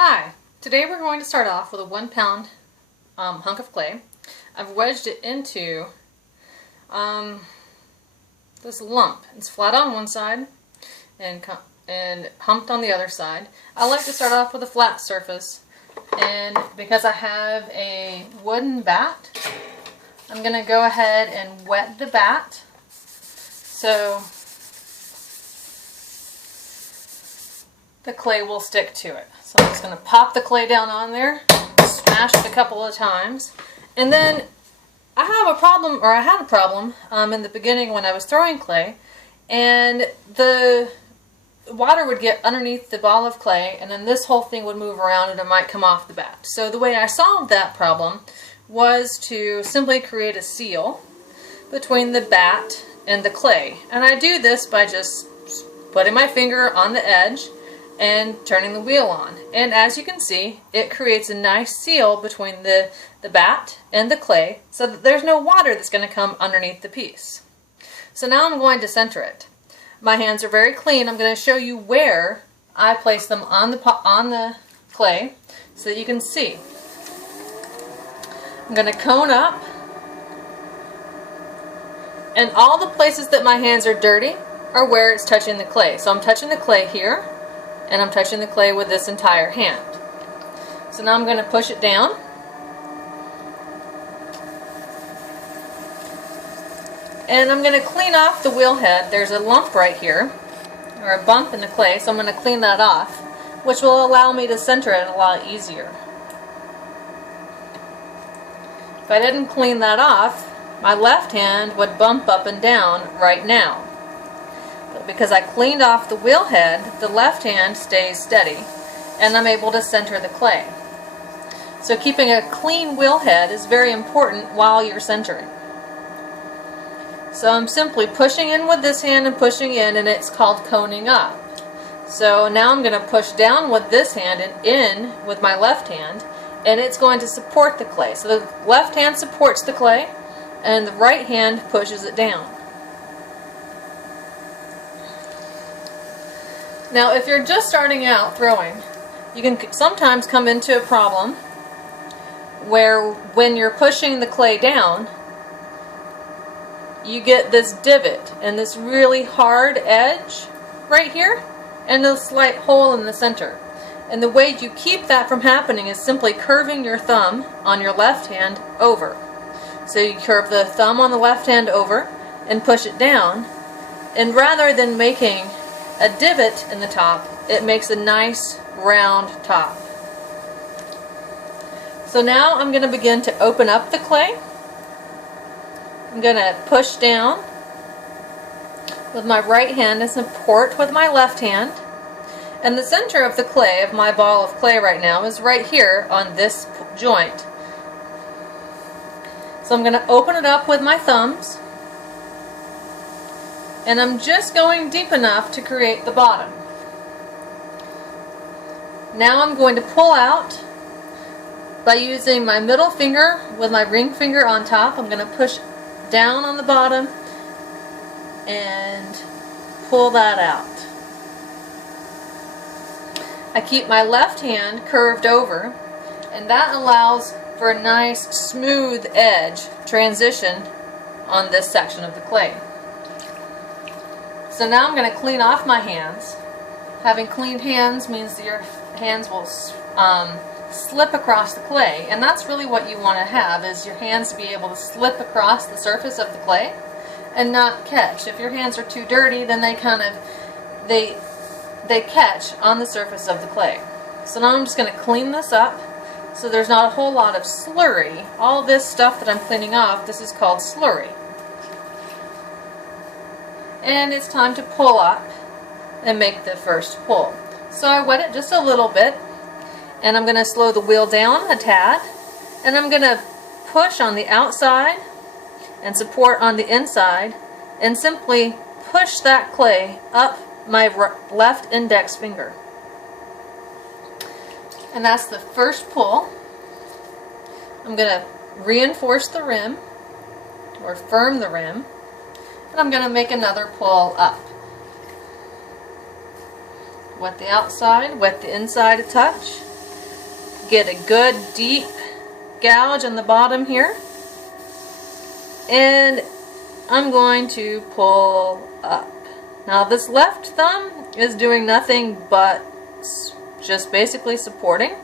Hi, today we're going to start off with a 1 pound hunk of clay. I've wedged it into this lump. It's flat on one side and humped on the other side. I like to start off with a flat surface, and because I have a wooden bat, I'm going to go ahead and wet the bat so the clay will stick to it. So I'm just going to pop the clay down on there, smash it a couple of times, and then I had a problem in the beginning when I was throwing clay, and the water would get underneath the ball of clay, and then this whole thing would move around and it might come off the bat. So the way I solved that problem was to simply create a seal between the bat and the clay. And I do this by just putting my finger on the edge and turning the wheel on. And as you can see, it creates a nice seal between the bat and the clay so that there's no water that's going to come underneath the piece. So now I'm going to center it. My hands are very clean. I'm going to show you where I place them on the clay so that you can see. I'm going to cone up, and all the places that my hands are dirty are where it's touching the clay. So I'm touching the clay here, and I'm touching the clay with this entire hand. So now I'm going to push it down. And I'm going to clean off the wheel head. There's a lump right here, or a bump in the clay, so I'm going to clean that off, which will allow me to center it a lot easier. If I didn't clean that off, my left hand would bump up and down right now. But because I cleaned off the wheel head, the left hand stays steady, and I'm able to center the clay. So keeping a clean wheel head is very important while you're centering. So I'm simply pushing in with this hand and pushing in, and it's called coning up. So now I'm going to push down with this hand and in with my left hand, and it's going to support the clay. So the left hand supports the clay, and the right hand pushes it down. Now if you're just starting out throwing, you can sometimes come into a problem where when you're pushing the clay down, you get this divot and this really hard edge right here and a slight hole in the center. And the way you keep that from happening is simply curving your thumb on your left hand over. So you curve the thumb on the left hand over and push it down, and rather than making a divot in the top, it makes a nice round top. So now I'm going to begin to open up the clay. I'm going to push down with my right hand and support with my left hand. And the center of the clay, of my ball of clay right now, is right here on this joint. So I'm going to open it up with my thumbs, and I'm just going deep enough to create the bottom. Now I'm going to pull out by using my middle finger with my ring finger on top. I'm going to push down on the bottom and pull that out. I keep my left hand curved over, and that allows for a nice smooth edge transition on this section of the clay. So now I'm going to clean off my hands. Having clean hands means that your hands will slip across the clay, and that's really what you want to have, is your hands to be able to slip across the surface of the clay and not catch. If your hands are too dirty, then they catch on the surface of the clay. So now I'm just going to clean this up so there's not a whole lot of slurry. All this stuff that I'm cleaning off, this is called slurry. And it's time to pull up and make the first pull. So I wet it just a little bit, and I'm going to slow the wheel down a tad, and I'm going to push on the outside and support on the inside, and simply push that clay up my left index finger. And that's the first pull. I'm going to reinforce the rim, or firm the rim, and I'm going to make another pull up. Wet the outside, wet the inside a touch, get a good deep gouge in the bottom here. And I'm going to pull up. Now this left thumb is doing nothing but just basically supporting.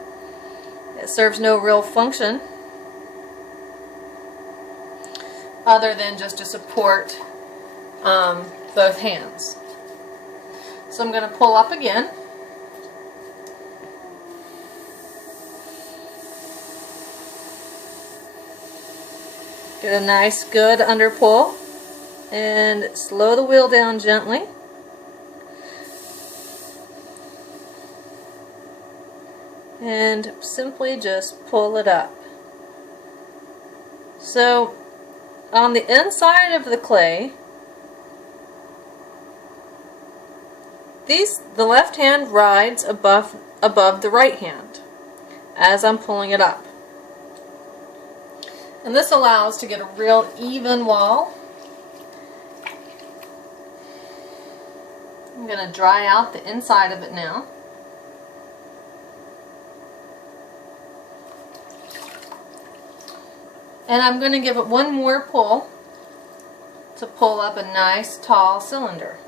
It serves no real function other than just to support both hands. So I'm going to pull up again. Get a nice good under pull and slow the wheel down gently. And simply just pull it up. So on the inside of the clay, the left hand rides above the right hand as I'm pulling it up. And this allows to get a real even wall. I'm going to dry out the inside of it now. And I'm going to give it one more pull to pull up a nice tall cylinder.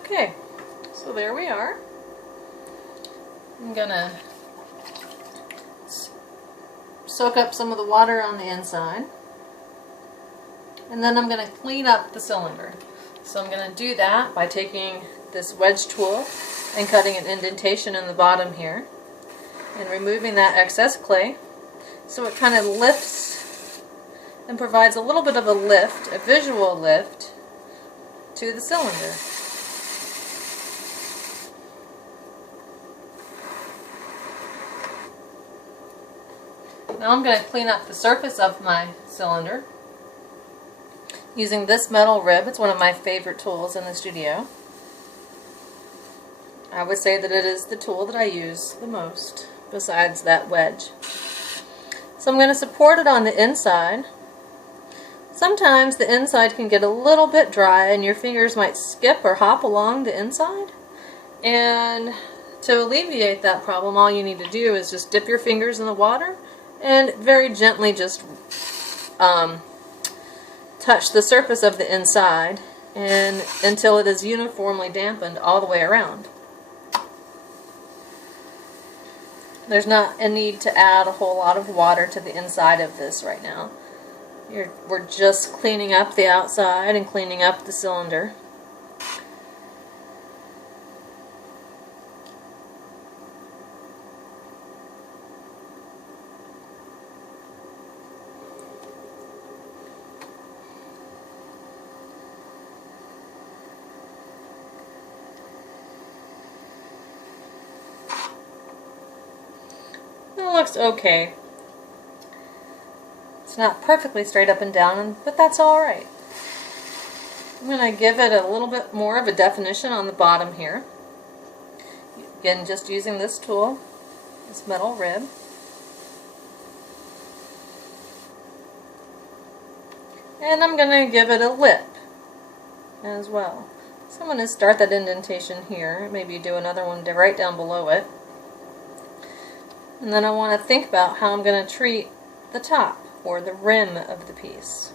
Okay, so there we are. I'm gonna soak up some of the water on the inside, and then I'm gonna clean up the cylinder. So I'm gonna do that by taking this wedge tool and cutting an indentation in the bottom here and removing that excess clay so it kind of lifts and provides a little bit of a lift, a visual lift, to the cylinder. Now I'm going to clean up the surface of my cylinder using this metal rib. It's one of my favorite tools in the studio. I would say that it is the tool that I use the most besides that wedge. So I'm going to support it on the inside. Sometimes the inside can get a little bit dry and your fingers might skip or hop along the inside. And to alleviate that problem, all you need to do is just dip your fingers in the water and very gently just touch the surface of the inside and until it is uniformly dampened all the way around. There's not a need to add a whole lot of water to the inside of this right now. We're just cleaning up the outside and cleaning up the cylinder. It looks okay. It's not perfectly straight up and down, but that's alright. I'm going to give it a little bit more of a definition on the bottom here. Again, just using this tool, this metal rib. And I'm going to give it a lip as well. So I'm going to start that indentation here, maybe do another one right down below it. And then I want to think about how I'm going to treat the top or the rim of the piece.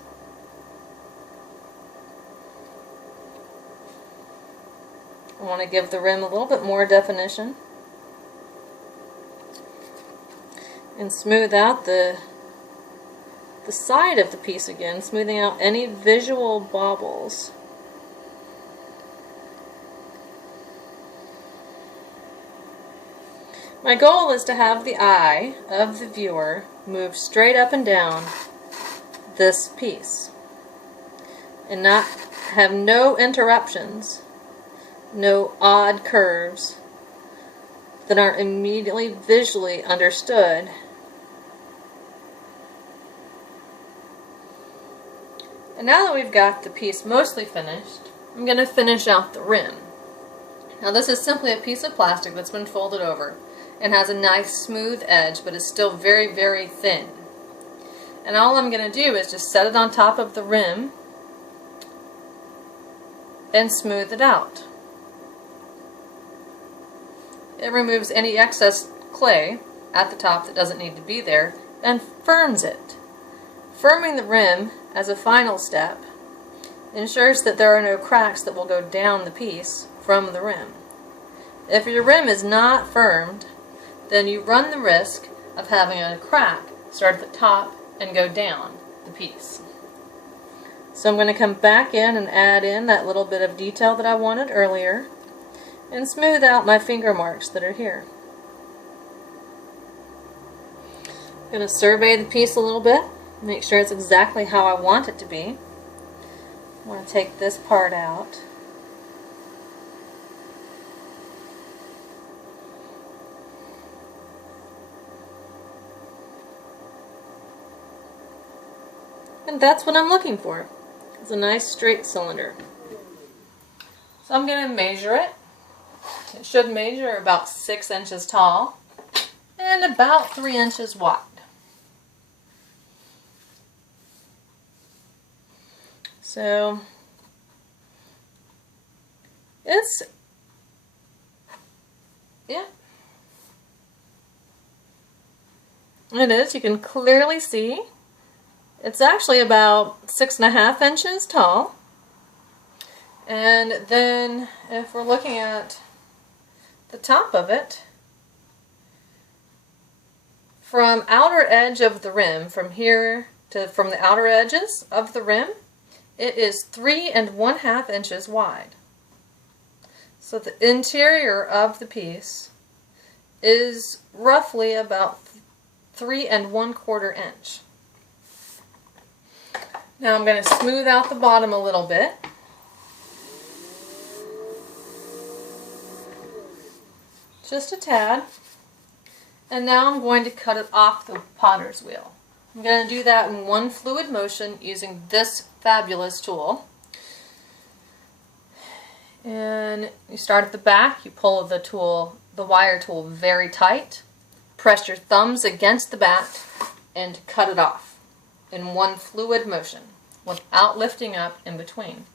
I want to give the rim a little bit more definition and smooth out the side of the piece again, smoothing out any visual bobbles. My goal is to have the eye of the viewer move straight up and down this piece and not have no interruptions, no odd curves that aren't immediately visually understood And now that we've got the piece mostly finished, I'm going to finish out the rim. Now this is simply a piece of plastic that's been folded over and has a nice smooth edge, but is still very, very thin. And all I'm going to do is just set it on top of the rim and smooth it out. It removes any excess clay at the top that doesn't need to be there and firms it. Firming the rim as a final step ensures that there are no cracks that will go down the piece from the rim. If your rim is not firmed, then you run the risk of having a crack start at the top and go down the piece. So I'm going to come back in and add in that little bit of detail that I wanted earlier and smooth out my finger marks that are here. I'm going to survey the piece a little bit, make sure it's exactly how I want it to be. I want to take this part out. And that's what I'm looking for. It's a nice straight cylinder. So I'm going to measure it. It should measure about 6 inches tall and about 3 inches wide. So it's, yeah, it is. You can clearly see it's actually about 6.5 inches tall. And then if we're looking at the top of it, from outer edge of the rim, from here to from the outer edges of the rim, it is 3.5 inches wide. So the interior of the piece is roughly about 3¼ inch. Now I'm going to smooth out the bottom a little bit. Just a tad. And now I'm going to cut it off the potter's wheel. I'm going to do that in one fluid motion using this fabulous tool. And you start at the back, you pull the wire tool very tight, press your thumbs against the back, and cut it off in one fluid motion without lifting up in between.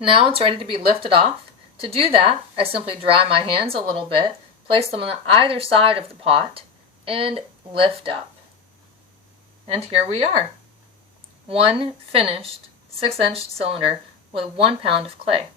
Now it's ready to be lifted off. To do that, I simply dry my hands a little bit, place them on either side of the pot, and lift up. And here we are. One finished 6-inch cylinder with 1 pound of clay.